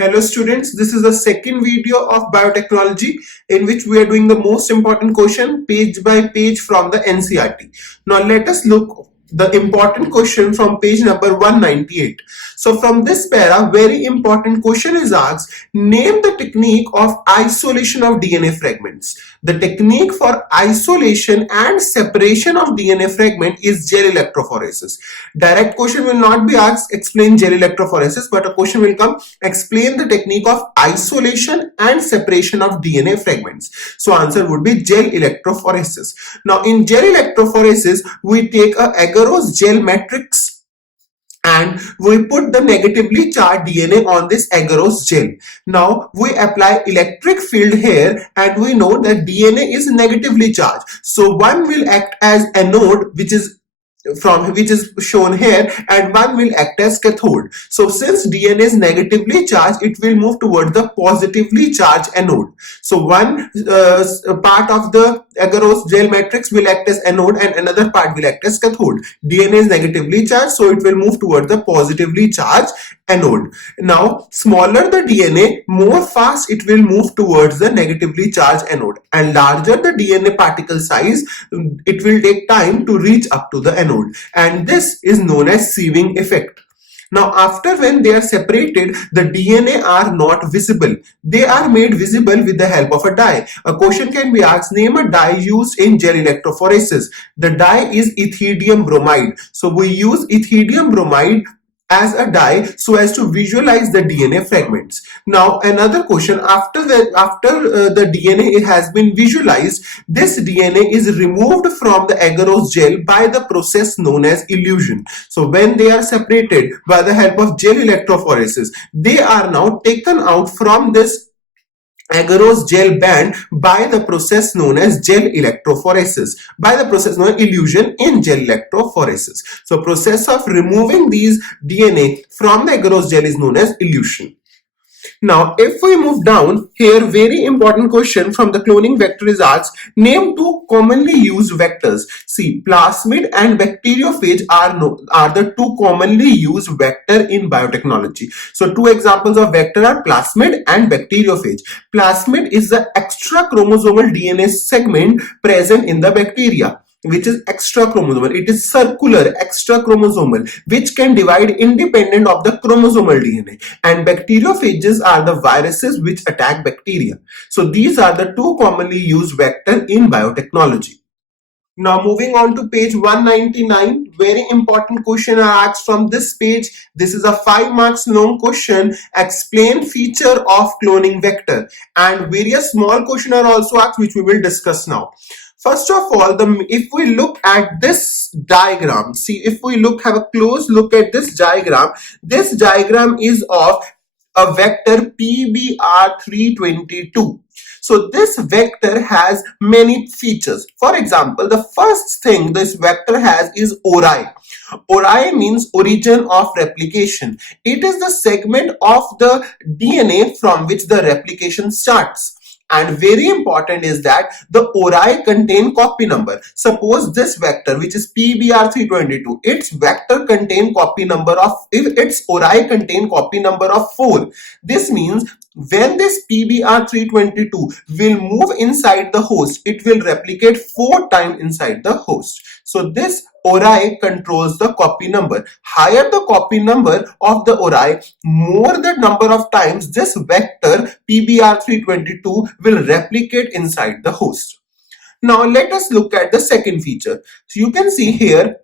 Hello students, this is the second video of biotechnology in which we are doing the most important question page by page from the NCERT. Now let us look the important question from page number 198. So from this para, very important question is asked, name the technique of isolation of DNA fragments. The technique for isolation and separation of DNA fragment is gel electrophoresis. Direct question will not be asked, explain gel electrophoresis, but a question will come, explain the technique of isolation and separation of DNA fragments. So answer would be gel electrophoresis. Now in gel electrophoresis, we take a agarose gel matrix and we put the negatively charged DNA on this agarose gel. Now we apply electric field here and we know that DNA is negatively charged. So one will act as anode, which is shown here, and one will act as cathode. So since DNA is negatively charged, it will move towards the positively charged anode. So one part of the agarose gel matrix will act as anode and another part will act as cathode. DNA is negatively charged, so it will move towards the positively charged anode. Now smaller the DNA, more fast it will move towards the negatively charged anode, and larger the DNA particle size, it will take time to reach up to the anode, and this is known as sieving effect. Now after when they are separated, the DNA are not visible. They are made visible with the help of a dye. A question can be asked, name a dye used in gel electrophoresis. The dye is ethidium bromide. So we use ethidium bromide as a dye so as to visualize the DNA fragments. Now another question, after the DNA has been visualized, this DNA is removed from the agarose gel by the process known as elution. So when they are separated by the help of gel electrophoresis, they are now taken out from this agarose gel band by the process known as gel electrophoresis, by the process known as elution in gel electrophoresis. So process of removing these DNA from the agarose gel is known as elution. Now, if we move down here, very important question from the cloning vector is asked, name two commonly used vectors. See, plasmid and bacteriophage are the two commonly used vector in biotechnology. So two examples of vector are plasmid and bacteriophage. Plasmid is the extra chromosomal DNA segment present in the bacteria, which is extra chromosomal. It is circular, extra chromosomal, which can divide independent of the chromosomal DNA. And bacteriophages are the viruses which attack bacteria. So these are the two commonly used vectors in biotechnology. Now moving on to page 199, very important question are asked from this page. This is a 5 marks long question. Explain feature of cloning vector, and various small questions are also asked, which we will discuss now. First of all, if we look at this diagram, see, if we have a close look at this diagram is of a vector PBR322. So this vector has many features. For example, the first thing this vector has is ori. Ori means origin of replication. It is the segment of the DNA from which the replication starts. And very important is that the ori contain copy number. Suppose this vector, which is PBR322, its vector contain copy number of, if its ori contain copy number of 4. This means when this PBR322 will move inside the host, it will replicate 4 times inside the host. So this ori controls the copy number. Higher the copy number of the ori, more the number of times this vector PBR322 will replicate inside the host. Now let us look at the second feature. So you can see here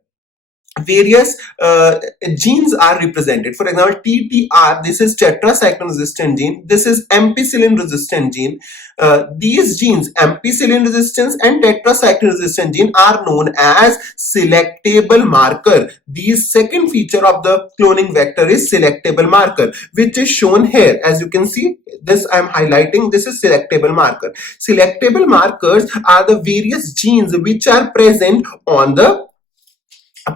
various genes are represented. For example, TTR, this is tetracycline resistant gene. This is ampicillin resistant gene. These genes, ampicillin resistance and tetracycline resistant gene, are known as selectable marker. The second feature of the cloning vector is selectable marker, which is shown here. As you can see, this I am highlighting, this is selectable marker. Selectable markers are the various genes which are present on the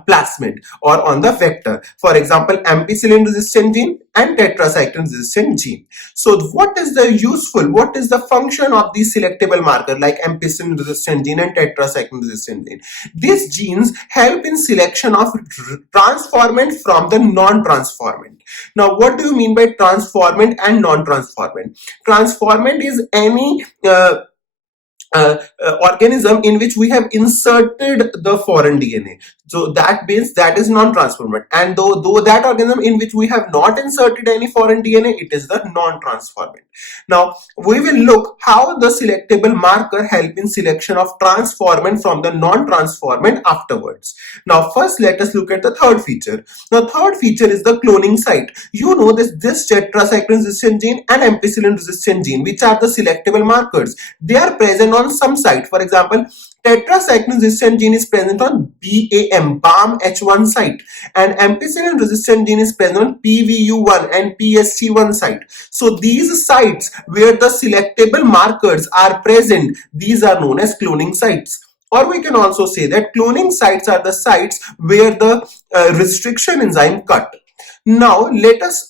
plasmid or on the vector. For example, ampicillin resistant gene and tetracycline resistant gene. So what is the function of these selectable marker like ampicillin resistant gene and tetracycline resistant gene? These genes help in selection of transformant from the non-transformant. Now, what do you mean by transformant and non-transformant? Transformant is any organism in which we have inserted the foreign DNA. So that means that is non-transformant. And though that organism in which we have not inserted any foreign DNA, it is the non-transformant. Now we will look how the selectable marker help in selection of transformant from the non-transformant afterwards. Now first let us look at the third feature. The third feature is the cloning site. You know this tetracycline resistant gene and ampicillin resistant gene, which are the selectable markers. They are present on some site. For example, tetracycline resistant gene is present on BAM H1 site, and ampicillin resistant gene is present on PVU1 and PST1 site. So these sites where the selectable markers are present, these are known as cloning sites. Or we can also say that cloning sites are the sites where the restriction enzyme cut. Now let us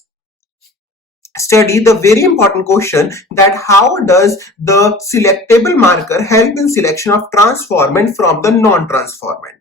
study the very important question that how does the selectable marker help in selection of transformant from the non-transformant.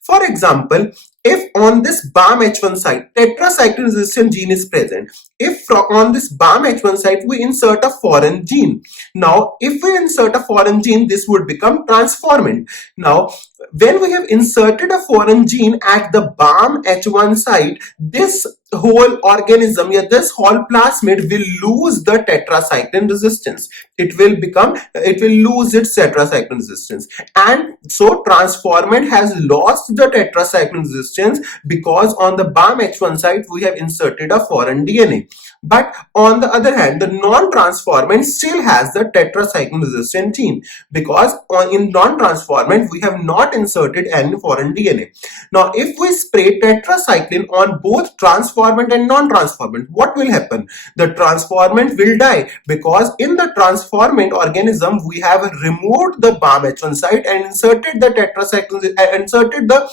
For example, if on this BAM H1 site tetracycline resistant gene is present, if on this BAM H1 site we insert a foreign gene, now if we insert a foreign gene, this would become transformant. Now when we have inserted a foreign gene at the BAM H1 site, this whole organism, this whole plasmid will lose the tetracycline resistance. It will lose its tetracycline resistance, and so transformant has lost the tetracycline resistance because on the BAM H1 site we have inserted a foreign DNA. But on the other hand, the non-transformant still has the tetracycline resistant gene because in non-transformant we have not inserted any foreign DNA. Now if we spray tetracycline on both transformant and non-transformant, what will happen? The transformant will die because in the transformant organism we have removed the BAM H1 site and inserted the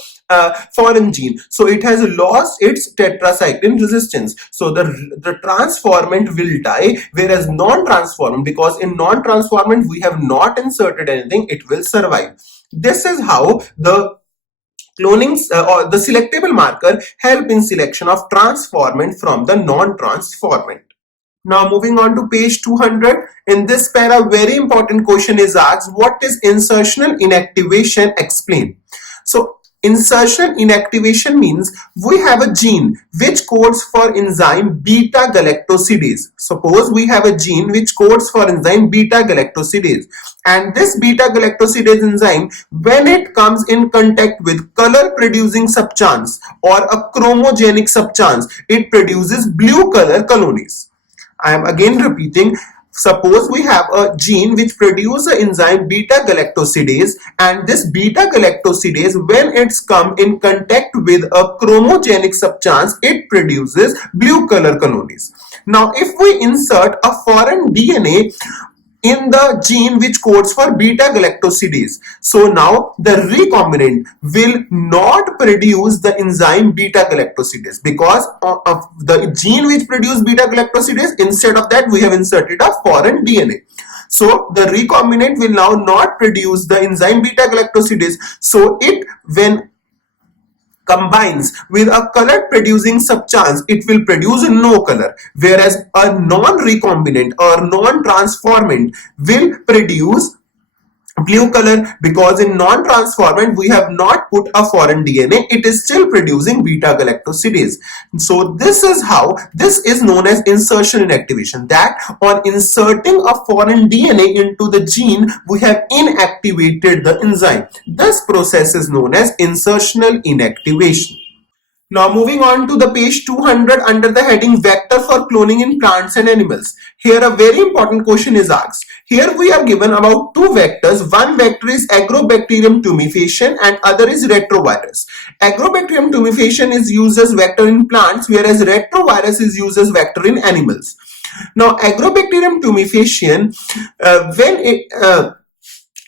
foreign gene, so it has lost its tetracycline resistance. So the transformant will die, whereas non-transformant, because in non-transformant we have not inserted anything, it will survive. This is how the cloning or the selectable marker help in selection of transformant from the non-transformant. Now moving on to page 200. In this para, very important question is asked, what is insertional inactivation? Explain. So insertion inactivation means we have a gene which codes for enzyme beta galactosidase. Suppose we have a gene which codes for enzyme beta galactosidase, and this beta galactosidase enzyme, when it comes in contact with color producing substance or a chromogenic substance, it produces blue color colonies. I am again repeating. Suppose we have a gene which produces the enzyme beta galactosidase, and this beta galactosidase, when it's come in contact with a chromogenic substance, it produces blue color colonies. Now if we insert a foreign DNA in the gene which codes for beta galactosidase, so now the recombinant will not produce the enzyme beta galactosidase because of the gene which produces beta galactosidase. Instead of that, we have inserted a foreign DNA. So the recombinant will now not produce the enzyme beta galactosidase, so it, when combines with a color producing substance, it will produce no color, whereas a non-recombinant or non-transformant will produce blue color because in non-transformant we have not put a foreign DNA, it is still producing beta galactosidase. So this is known as insertion inactivation, that on inserting a foreign DNA into the gene we have inactivated the enzyme. This process is known as insertional inactivation. Now moving on to the page 200 under the heading vector for cloning in plants and animals. Here a very important question is asked. Here we are given about two vectors. One vector is Agrobacterium tumefaciens and other is retrovirus. Agrobacterium tumefaciens is used as vector in plants, whereas retrovirus is used as vector in animals. Now Agrobacterium tumefaciens, when it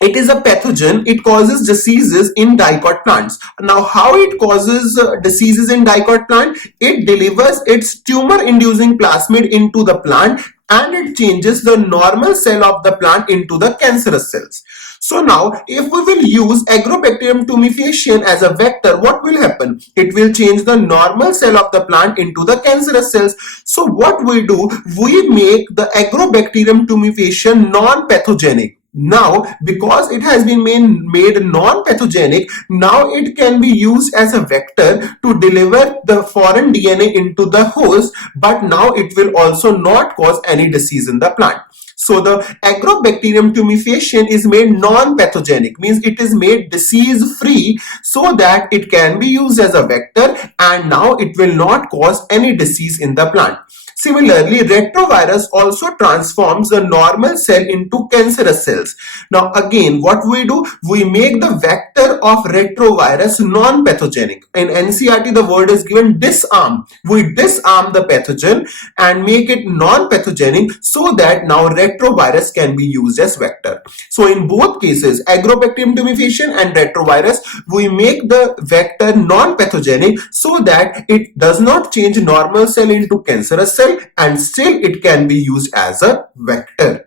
it is a pathogen. It causes diseases in dicot plants. Now, how it causes diseases in dicot plant? It delivers its tumor inducing plasmid into the plant, and it changes the normal cell of the plant into the cancerous cells. So now, if we will use Agrobacterium tumefaciens as a vector, what will happen? It will change the normal cell of the plant into the cancerous cells. So what we do, we make the Agrobacterium tumefaciens non-pathogenic. Now, because it has been made non-pathogenic, now it can be used as a vector to deliver the foreign DNA into the host, but now it will also not cause any disease in the plant. So the Agrobacterium tumefaciens is made non-pathogenic, means it is made disease-free, so that it can be used as a vector, and now it will not cause any disease in the plant. Similarly, retrovirus also transforms the normal cell into cancerous cells. Now again, what we do, we make the vector of retrovirus non-pathogenic. In NCERT, the word is given disarm. We disarm the pathogen and make it non-pathogenic, so that now retrovirus can be used as vector. So in both cases, Agrobacterium tumefaciens and retrovirus, we make the vector non-pathogenic, so that it does not change normal cell into cancerous cell, and still it can be used as a vector.